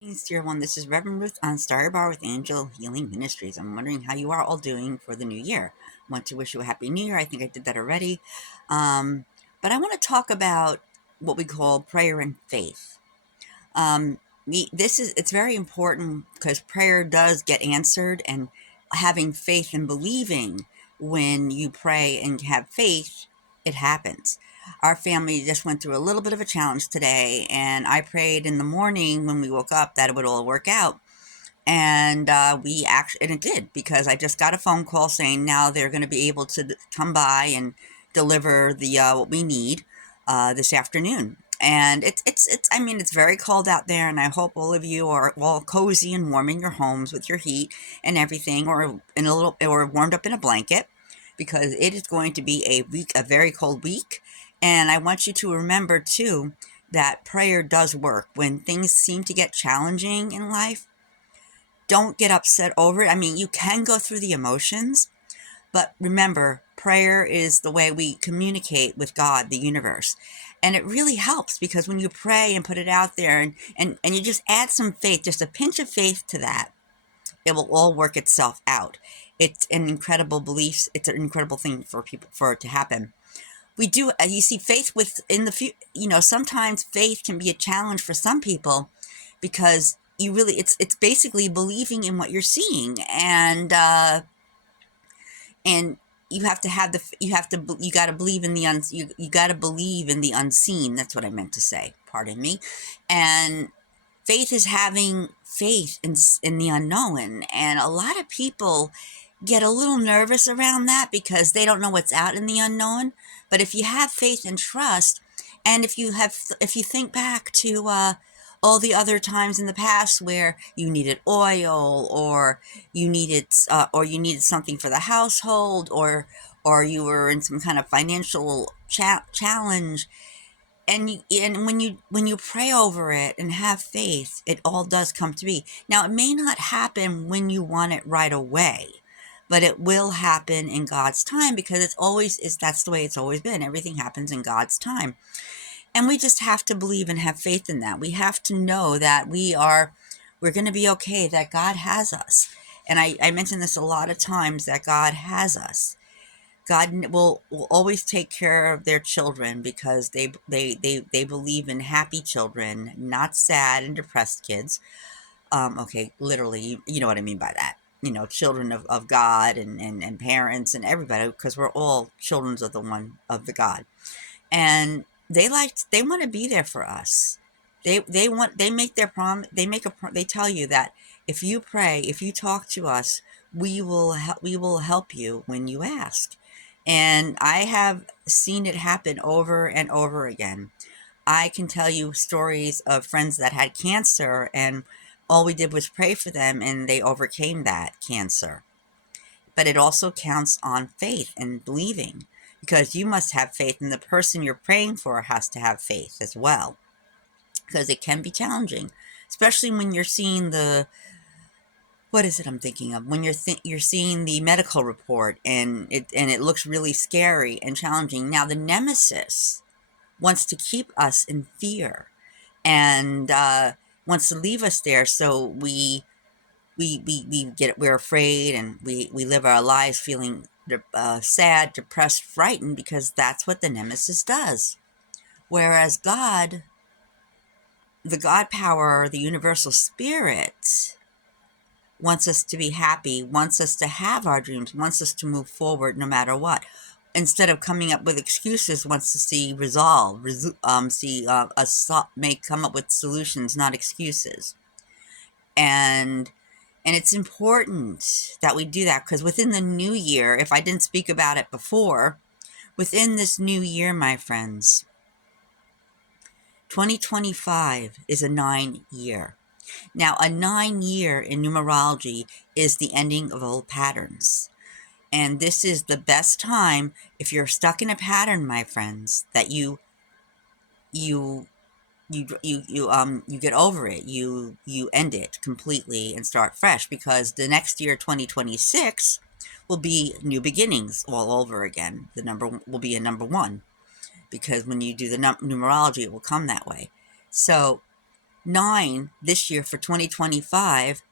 Greetings, dear one. This is Reverend Ruth on Star Bar with Angel Healing Ministries. I'm wondering how you are all doing for the new year. I want to wish you a happy new year. I think I did that already. Um, but I want to talk about what we call prayer and faith. Um, it's very important because prayer does get answered, and having faith and believing when you pray and have faith, it happens. Our family just went through a little bit of a challenge today, and I prayed in the morning when we woke up that it would all work out. And and it did, because I just got a phone call saying now they're going to be able to come by and deliver the what we need this afternoon. And I mean, it's very cold out there, and I hope all of you are all cozy and warm in your homes with your heat and everything, or in a little, or warmed up in a blanket, because it is going to be a very cold week. And I want you to remember too that prayer does work when things seem to get challenging in life. Don't get upset over it. I mean, you can go through the emotions, but remember, prayer is the way we communicate with God, the universe. And it really helps, because when you pray and put it out there, and you just add some faith, just a pinch of faith to that, it will all work itself out. It's an incredible belief. It's an incredible thing for people, for it to happen. We do, you see, faith within sometimes faith can be a challenge for some people, because it's basically believing in what you're seeing. And you have to have you got to believe in you got to believe in the unseen. That's what I meant to say, pardon me. And faith is having faith in the unknown, and a lot of people get a little nervous around that because they don't know what's out in the unknown. But if you have faith and trust, and if you think back to all the other times in the past where you needed oil, or you needed something for the household, or you were in some kind of financial challenge, and when you pray over it and have faith, it all does come to be. Now, it may not happen when you want it right away, but it will happen in God's time, because that's the way it's always been. Everything happens in God's time. And we just have to believe and have faith in that. We have to know that we're going to be okay, that God has us. And I mention this a lot of times, that God has us. God will always take care of their children, because they believe in happy children, not sad and depressed kids. Okay, literally, you know what I mean by that. Children of God, and parents and everybody, because we're all children of the God. And they want to be there for us. They make their they tell you that if you pray, if you talk to us, we will help you when you ask. And I have seen it happen over and over again. I can tell you stories of friends that had cancer, and all we did was pray for them, and they overcame that cancer. But it also counts on faith and believing, because you must have faith, and the person you're praying for has to have faith as well, because it can be challenging, especially when you're seeing what is it I'm thinking of? When you're seeing the medical report, and it looks really scary and challenging. Now, the nemesis wants to keep us in fear, and wants to leave us there, so we're afraid, and we live our lives feeling sad, depressed, frightened, because that's what the nemesis does. Whereas God, the God power, the universal spirit, wants us to be happy, wants us to have our dreams, wants us to move forward no matter what. Instead of coming up with excuses, wants to see resolve, see may come up with solutions, not excuses. And it's important that we do that, because within the new year, if I didn't speak about it before, within this new year, my friends, 2025 is a 9-year. Now, a 9-year in numerology is the ending of old patterns. And this is the best time, if you're stuck in a pattern, my friends, that you you get over it. You end it completely and start fresh, because the next year, 2026, will be new beginnings all over again. The number will be a number one, because when you do the numerology, it will come that way. So 9 this year for 2025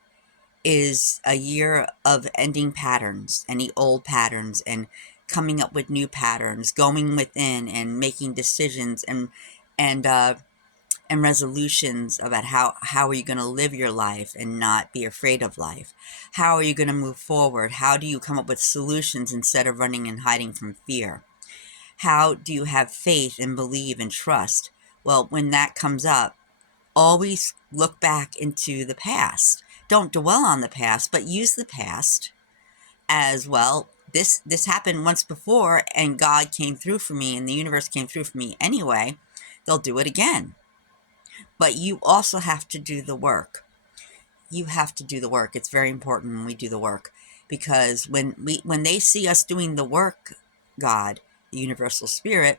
is a year of ending patterns, any old patterns, and coming up with new patterns, going within and making decisions and and resolutions about how are you going to live your life and not be afraid of life. How are you going to move forward? How do you come up with solutions instead of running and hiding from fear? How do you have faith and believe and trust? Well, when that comes up, always look back into the past. Don't dwell on the past, but use the past as well. This happened once before, and God came through for me, and the universe came through for me anyway. They'll do it again. But you also have to do the work. You have to do the work. It's very important when we do the work, because when they see us doing the work, God, the universal spirit,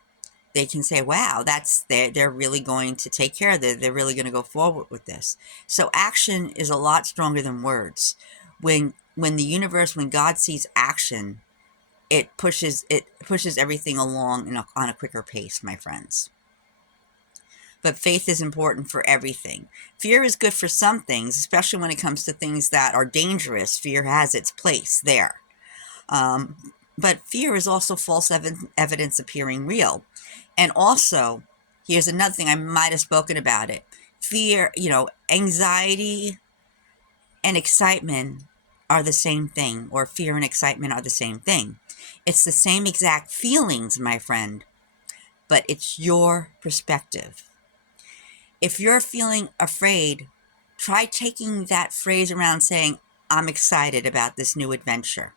they can say, wow, they're really going to take care of it. They're really going to go forward with this. So action is a lot stronger than words. When the universe, when God sees action, it pushes everything along on a quicker pace, my friends. But faith is important for everything. Fear is good for some things, especially when it comes to things that are dangerous. Fear has its place there. But fear is also false evidence appearing real. And also, here's another thing, I might have spoken about it. Fear, anxiety and excitement are the same thing, or fear and excitement are the same thing. It's the same exact feelings, my friend, but it's your perspective. If you're feeling afraid, try taking that phrase around saying, I'm excited about this new adventure,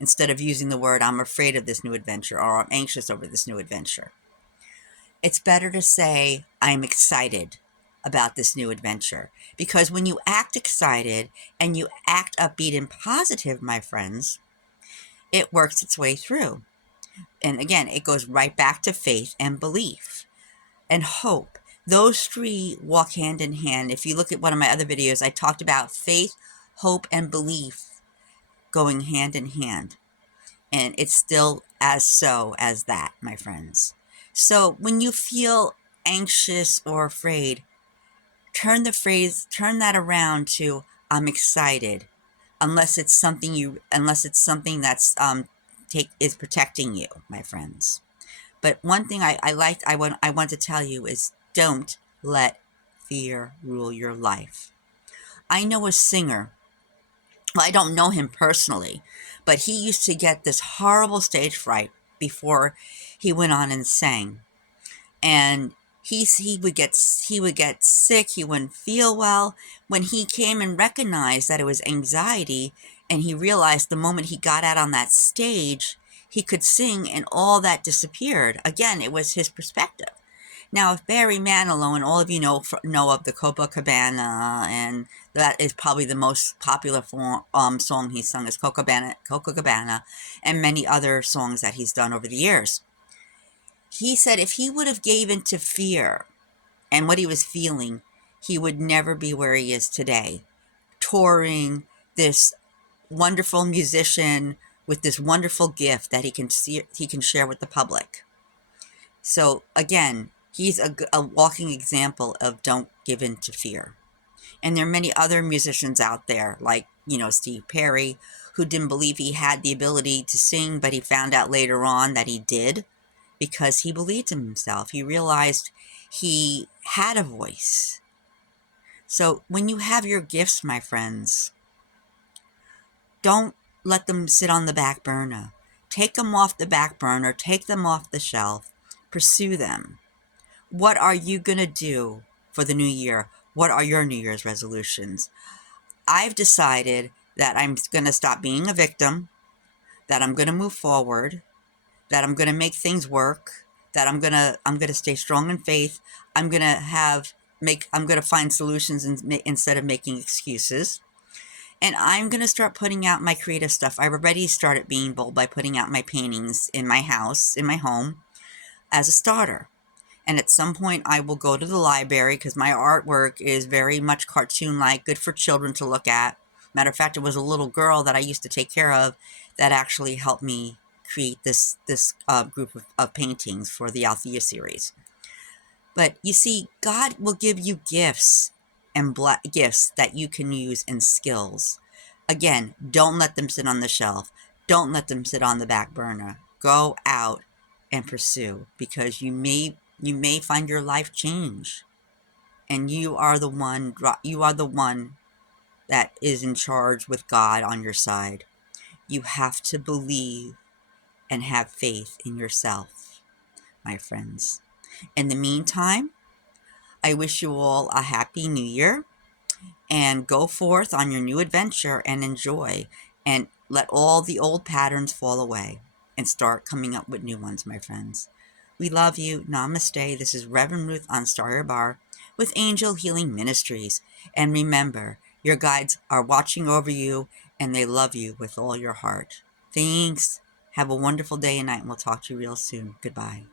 instead of using the word, I'm afraid of this new adventure, or I'm anxious over this new adventure. It's better to say, I'm excited about this new adventure. Because when you act excited and you act upbeat and positive, my friends, it works its way through. And again, it goes right back to faith and belief and hope. Those three walk hand in hand. If you look at one of my other videos, I talked about faith, hope, and belief going hand in hand. And it's still as so as that, my friends. So when you feel anxious or afraid, turn that around to, I'm excited. Unless it's something that's is protecting you, my friends. But one thing I want to tell you is, don't let fear rule your life. I know a singer. Well, I don't know him personally, but he used to get this horrible stage fright before he went on and sang. And he would get sick, he wouldn't feel well. When he came and recognized that it was anxiety, and he realized the moment he got out on that stage, he could sing and all that disappeared. Again, it was his perspective. Now, if Barry Manilow, and all of you know of the Copacabana, and that is probably the most popular song he sung, is Copacabana, and many other songs that he's done over the years. He said if he would have given to fear and what he was feeling, he would never be where he is today, touring, this wonderful musician with this wonderful gift that he can share with the public. So again, he's a walking example of don't give in to fear. And there are many other musicians out there, like, Steve Perry, who didn't believe he had the ability to sing, but he found out later on that he did, because he believed in himself. He realized he had a voice. So when you have your gifts, my friends, don't let them sit on the back burner. Take them off the back burner. Take them off the shelf. Pursue them. What are you going to do for the new year? What are your New Year's resolutions? I've decided that I'm going to stop being a victim, that I'm going to move forward, that I'm going to make things work, that I'm going to stay strong in faith. I'm going to find solutions instead of making excuses. And I'm going to start putting out my creative stuff. I've already started being bold by putting out my paintings in my house, in my home, as a starter. And at some point, I will go to the library, because my artwork is very much cartoon-like, good for children to look at. Matter of fact, it was a little girl that I used to take care of that actually helped me create this group of paintings for the Althea series. But you see, God will give you gifts, and gifts that you can use and skills. Again, don't let them sit on the shelf. Don't let them sit on the back burner. Go out and pursue, because you may find your life change, and you are the one that is in charge with God on your side. You have to believe and have faith in yourself, my friends. In the meantime, I wish you all a happy new year, and go forth on your new adventure and enjoy, and let all the old patterns fall away and start coming up with new ones, my friends. We love you. Namaste. This is Reverend Ruth on Starry Bar with Angel Healing Ministries. And remember, your guides are watching over you, and they love you with all your heart. Thanks. Have a wonderful day and night, and we'll talk to you real soon. Goodbye.